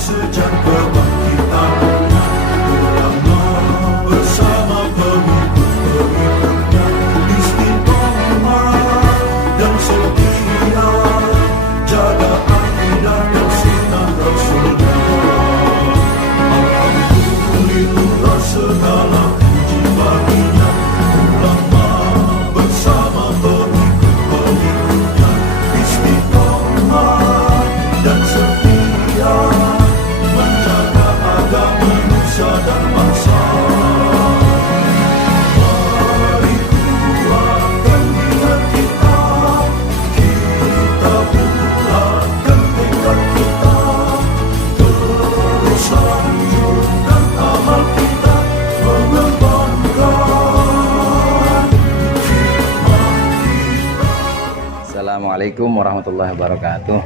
sejak kebangkitan ulama bersama pengikut-pengikutnya istiqomah dan setia jaga akidah dan sunnah Rasulullah. Alhamdulillah segala puji baginya ulama bersama pengikut-pengikutnya istiqomah dan setia menjaga agama nusa dan bangsa. Mari kuatkan niat kita, kita bulatkan tekad kita, terus lanjutkan amal kita, mengembangkan hikmah kita. Assalamualaikum warahmatullahi wabarakatuh.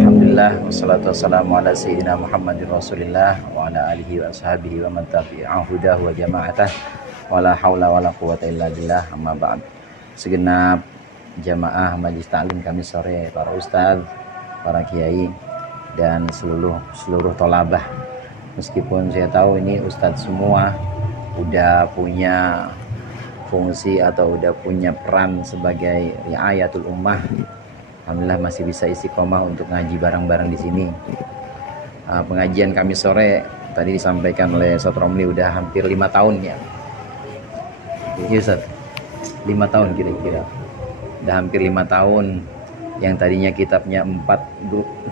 Alhamdulillah wassalatu wassalamu ala sayyidina Muhammadin Rasulillah wa ala alihi wa ashabihi wa man tabi'ahu hudahu wa jama'atah wa la haula wa la quwwata illa billah, amma ba'd. Segenap jamaah majelis taklim kami sore, para ustadz, para kiai dan seluruh tolabah. Meskipun saya tahu ini ustadz semua udah punya fungsi atau udah punya peran sebagai riayatul ummah, alhamdulillah masih bisa istiqomah untuk ngaji bareng-bareng di sini. Pengajian kami sore tadi disampaikan oleh Ustaz Romli udah hampir 5 tahun ya. Iya Ustaz, 5 tahun kira-kira. Udah hampir 5 tahun. Yang tadinya kitabnya 4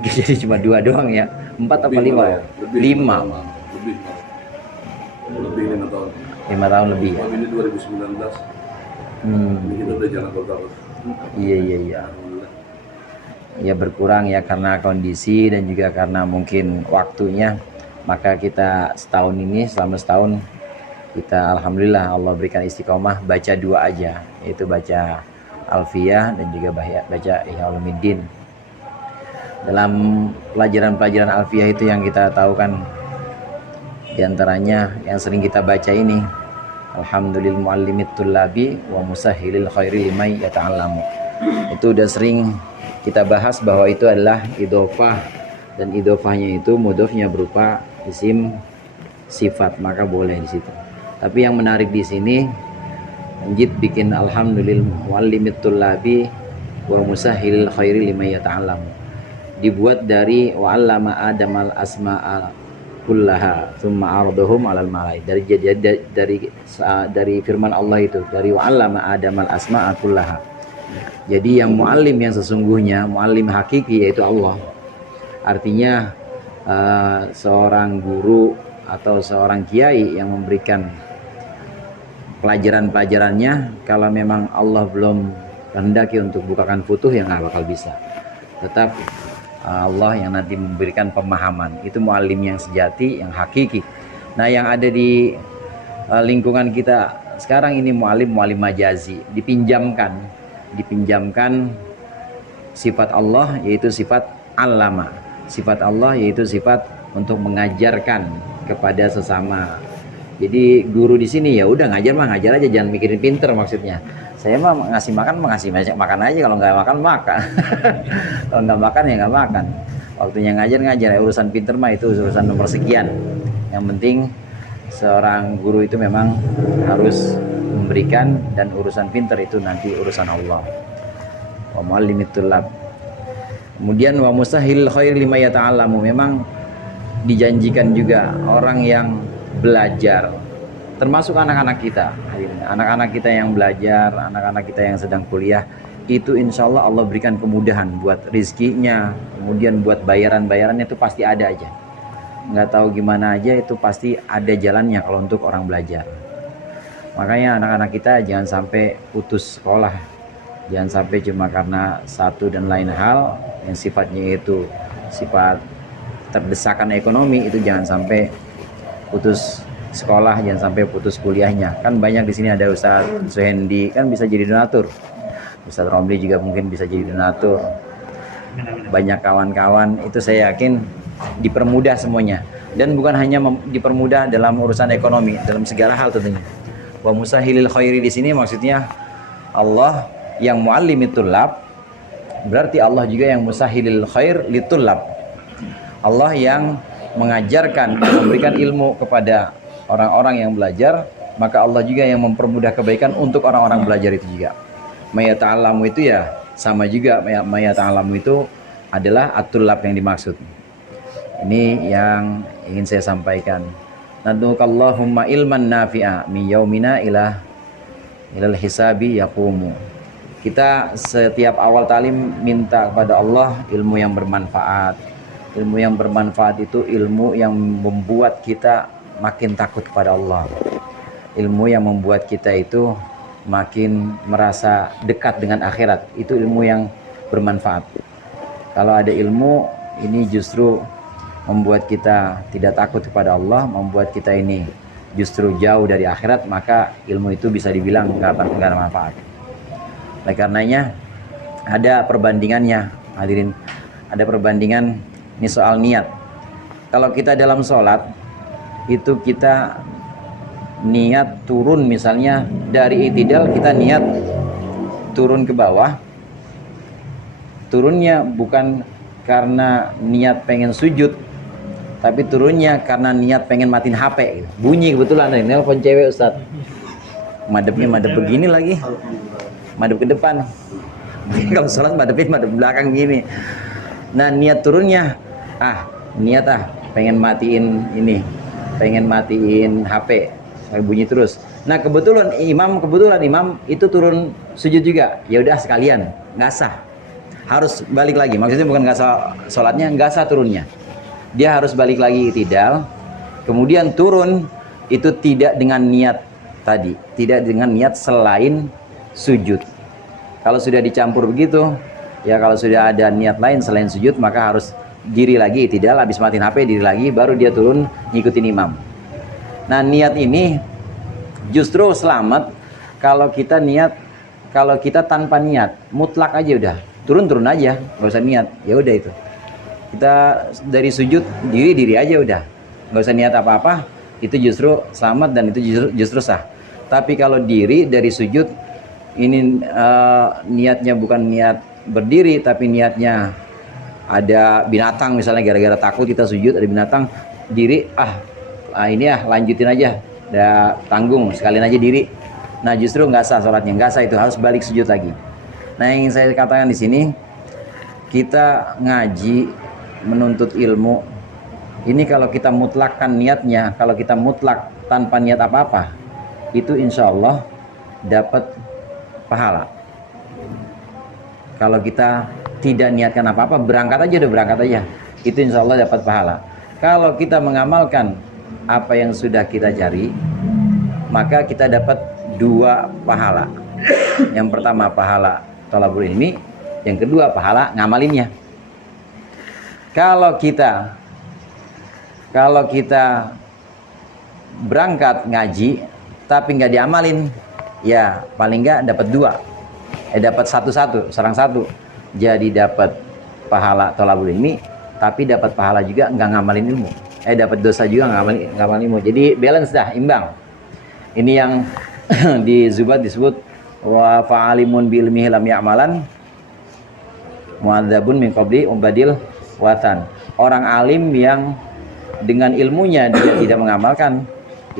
jadi cuma 2 doang ya. 4 apa 5? 5. Lebih 5 tahun. 5 tahun lebih ya. Ini 2019. Ini kita udah jalan total. Iya. Ya berkurang ya karena kondisi dan juga karena mungkin waktunya, maka kita setahun ini, selama setahun kita alhamdulillah Allah berikan istiqomah baca 2 aja, yaitu baca Alfiyah dan juga baca Ihya Ulumuddin. Dalam pelajaran-pelajaran Alfiyah itu yang kita tahu kan, diantaranya yang sering kita baca ini, alhamdulillah muallimit tullabi wa musahhilil khairi liman yata'allamu. Itu udah sering kita bahas bahwa itu adalah idhofah, dan idhofahnya itu mudhofnya berupa isim sifat, maka boleh di situ. Tapi yang menarik di sini Njid bikin alhamdulillah muallimit tullabi wa musahhilil khairi liman yata'allamu, dibuat dari wa 'allama adamal asma'a kullaha thumma ardhum 'alal malai, dari firman Allah itu, dari wa 'allama adamal asma'a kullaha. Jadi yang muallim yang sesungguhnya, muallim hakiki yaitu Allah. Artinya seorang guru atau seorang kiai yang memberikan pelajaran-pelajarannya, kalau memang Allah belum kehendaki untuk bukakan futuh, yang nggak bakal bisa. Tetap Allah yang nanti memberikan pemahaman. Itu muallim yang sejati, yang hakiki. Nah, yang ada di lingkungan kita sekarang ini muallim majazi, dipinjamkan sifat Allah, yaitu sifat allama. Sifat Allah yaitu sifat untuk mengajarkan kepada sesama. Jadi guru di sini ya udah ngajar aja, jangan mikirin pinter maksudnya. Saya mah ngasih makan makan aja, kalau nggak makan makan. Kalau nggak makan ya nggak makan. Waktunya ngajar ya, urusan pinter mah itu urusan nomor sekian. Yang penting seorang guru itu memang harus memberikan, dan urusan pinter itu nanti urusan Allah. Wa muallimit tullab. Kemudian wa musahhil khair lima yata'allamu, memang dijanjikan juga orang yang belajar, termasuk anak-anak kita, anak-anak kita yang belajar, anak-anak kita yang sedang kuliah, itu insya Allah Allah berikan kemudahan buat rizkinya, kemudian buat bayaran-bayarannya itu pasti ada aja. Nggak tahu gimana aja, itu pasti ada jalannya kalau untuk orang belajar. Makanya anak-anak kita jangan sampai putus sekolah, jangan sampai cuma karena satu dan lain hal yang sifatnya itu sifat terdesakan ekonomi, itu jangan sampai putus sekolah, jangan sampai putus kuliahnya. Kan banyak di sini ada Ustaz Suhendi, kan bisa jadi donatur. Ustaz Romli juga mungkin bisa jadi donatur. Banyak kawan-kawan, itu saya yakin dipermudah semuanya. Dan bukan hanya dipermudah dalam urusan ekonomi, dalam segala hal tentunya. Wa musahilil khairi di sini maksudnya Allah yang muallimit tullab, berarti Allah juga yang musahilil khair litullab. Allah yang mengajarkan, memberikan ilmu kepada orang-orang yang belajar, maka Allah juga yang mempermudah kebaikan untuk orang-orang belajar itu juga. Maya ta'alamu itu ya sama juga, maya ta'alamu itu adalah at-tullab yang dimaksud. Ini yang ingin saya sampaikan. Nadukallahumma ilman nafi'a min yaumina ilal hisabi yaqumu. Kita setiap awal talim minta kepada Allah ilmu yang bermanfaat. Ilmu yang bermanfaat itu ilmu yang membuat kita makin takut kepada Allah. Ilmu yang membuat kita itu makin merasa dekat dengan akhirat. Itu ilmu yang bermanfaat. Kalau ada ilmu ini justru membuat kita tidak takut kepada Allah, membuat kita ini justru jauh dari akhirat, maka ilmu itu bisa dibilang nggak ada manfaat. Oleh karenanya ada perbandingannya, hadirin. Ada perbandingan ini soal niat. Kalau kita dalam sholat itu kita niat turun, misalnya dari i'tidal kita niat turun ke bawah. Turunnya bukan karena niat pengen sujud, tapi turunnya karena niat pengen matiin HP gitu. Bunyi kebetulan nih, nelpon cewek Ustaz. Madepnya madep begini lagi. Madep ke depan. Kalau sholat madep belakang gini. Nah, niat turunnya niat pengen matiin ini, pengen matiin HP, sampai bunyi terus. Nah, kebetulan imam itu turun sujud juga. Ya udah sekalian, nggak sah. Harus balik lagi. Maksudnya bukan nggak sah sholatnya, nggak sah turunnya. Dia harus balik lagi i'tidal, kemudian turun itu tidak dengan niat tadi, tidak dengan niat selain sujud. Kalau sudah dicampur begitu, ya kalau sudah ada niat lain selain sujud, maka harus diri lagi i'tidal, habis matiin HP diri lagi, baru dia turun ngikutin imam. Nah, niat ini justru selamat kalau kita tanpa niat, mutlak aja udah, turun aja, nggak usah niat, ya udah itu. Kita dari sujud diri aja udah, nggak usah niat apa-apa, itu justru selamat dan itu justru sah. Tapi kalau diri dari sujud ini niatnya bukan niat berdiri, tapi niatnya ada binatang misalnya, gara-gara takut kita sujud ada binatang, diri lanjutin aja, udah tanggung sekalian aja diri. Nah, justru nggak sah sholatnya, nggak sah, itu harus balik sujud lagi. Nah, yang ingin saya katakan di sini, kita ngaji menuntut ilmu ini kalau kita mutlakkan niatnya, kalau kita mutlak tanpa niat apa-apa, itu insya Allah dapat pahala. Kalau kita tidak niatkan apa-apa, berangkat aja, itu insya Allah dapat pahala. Kalau kita mengamalkan apa yang sudah kita cari, maka kita dapat 2 pahala. Yang pertama pahala thalabul ilmi, yang kedua pahala ngamalinnya. Kalau kita berangkat ngaji tapi nggak diamalin, ya paling nggak dapat 2, dapat serang satu. Jadi dapat pahala thalabul ilmi, tapi dapat pahala juga nggak ngamalin ilmu. Dapat dosa juga nggak ngamalin ilmu. Jadi balance dah, imbang. Ini yang di Zubat disebut wa fa'alimun bi ilmihi lam ya'malan mu'adzabun min qabli ubadil watan. Orang alim yang dengan ilmunya dia tidak mengamalkan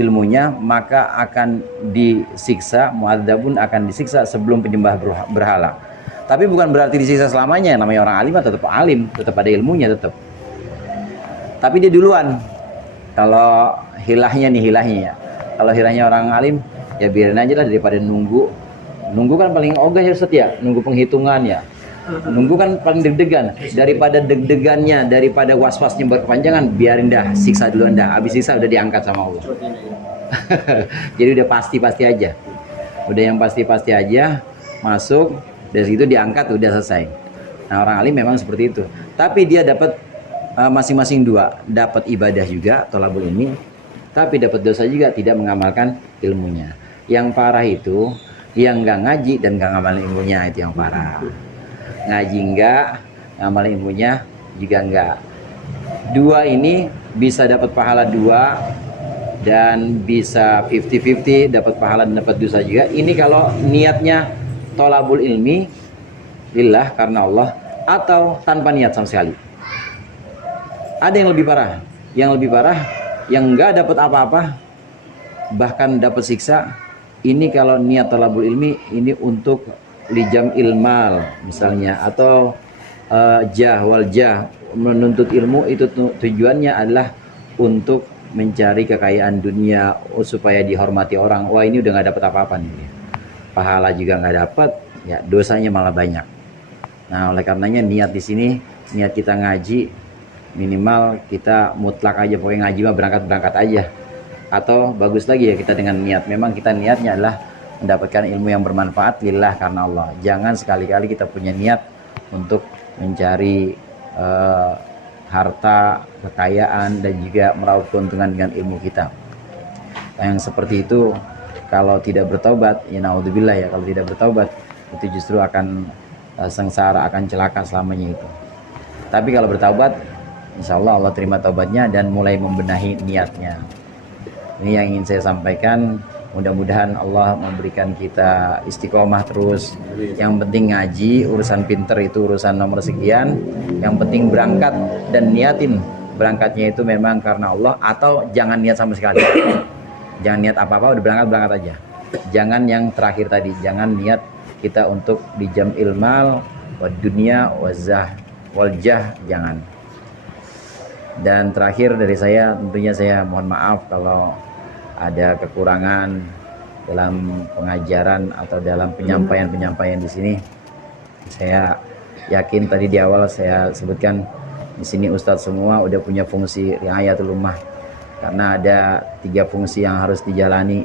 ilmunya, maka akan disiksa, mu'adzabun akan disiksa sebelum penyembah berhala. Tapi bukan berarti disiksa selamanya. Namanya orang alim tetap alim, tetap ada ilmunya tetap. Tapi dia duluan. Kalau hilahnya ya. Kalau hilahnya orang alim, ya biarin aja lah daripada nunggu. Nunggu kan paling ogah ya Ustaz ya, nunggu penghitungan ya. Nunggu kan paling deg-degan. Daripada deg-degannya, daripada was-wasnya berkepanjangan, biarin dah, siksa duluan dah. Habis siksa udah diangkat sama Allah. Jadi udah pasti-pasti aja. Udah yang pasti-pasti aja, masuk, dari situ diangkat, udah selesai. Nah, orang alim memang seperti itu. Tapi dia dapat masing-masing 2, dapat ibadah juga, thalabul ilmi, tapi dapat dosa juga, tidak mengamalkan ilmunya. Yang parah itu yang nggak ngaji dan nggak ngamalin ilmunya, itu yang parah. Ngaji nggak, ngamalin ilmunya juga nggak. 2 ini bisa dapat pahala 2 dan bisa 50-50, dapat pahala dan dapat dosa juga. Ini kalau niatnya thalabul ilmi lillah, karena Allah, atau tanpa niat sama sekali. Ada yang lebih parah. Yang lebih parah, yang nggak dapat apa-apa, bahkan dapat siksa. Ini kalau niat talabul ilmi, ini untuk lijam ilmal misalnya, atau jah wal jah, menuntut ilmu itu tujuannya adalah untuk mencari kekayaan dunia supaya dihormati orang. Wah, ini udah nggak dapat apa-apa nih, pahala juga nggak dapat, ya dosanya malah banyak. Nah, oleh karenanya niat di sini, niat kita ngaji minimal kita mutlak aja, pokoknya ngaji mah berangkat aja. Atau bagus lagi ya kita dengan niat, memang kita niatnya adalah mendapatkan ilmu yang bermanfaat lillah, karena Allah. Jangan sekali-kali kita punya niat untuk mencari harta, kekayaan, dan juga meraup keuntungan dengan ilmu kita. Yang seperti itu kalau tidak bertobat, ya naudzubillah ya, kalau tidak bertobat itu justru akan sengsara, akan celaka selamanya itu. Tapi kalau bertobat, insya Allah Allah terima taubatnya dan mulai membenahi niatnya. Ini yang ingin saya sampaikan. Mudah-mudahan Allah memberikan kita istiqomah terus. Yang penting ngaji, urusan pinter itu urusan nomor sekian. Yang penting berangkat dan niatin berangkatnya itu memang karena Allah, atau jangan niat sama sekali. Jangan niat apa-apa, udah berangkat aja. Jangan yang terakhir tadi, jangan niat kita untuk dijam ilmal wa dunia wazah waljah, jangan. Dan terakhir dari saya, tentunya saya mohon maaf kalau ada kekurangan dalam pengajaran atau dalam penyampaian di sini. Saya yakin tadi di awal saya sebutkan di sini Ustadz semua udah punya fungsi riayatul ummah, karena ada 3 fungsi yang harus dijalani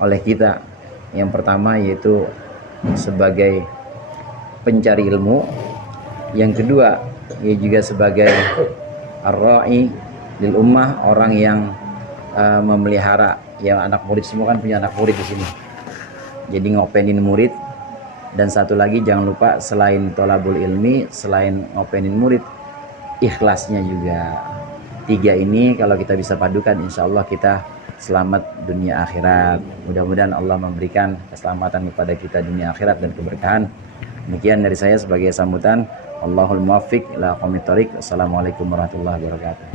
oleh kita. Yang pertama yaitu sebagai pencari ilmu, yang kedua ia juga sebagai ar-ra'i lil ummah, orang yang memelihara, ya anak murid semua kan punya anak murid di sini, jadi ngopenin murid. Dan satu lagi jangan lupa, selain tolabul ilmi, selain ngopenin murid, ikhlasnya juga. 3 ini kalau kita bisa padukan, insya Allah kita selamat dunia akhirat. Mudah-mudahan Allah memberikan keselamatan kepada kita dunia akhirat dan keberkahan. Demikian dari saya sebagai sambutan. Allahul muwaffiq ila aqwamit thoriq. Assalamualaikum warahmatullahi wabarakatuh.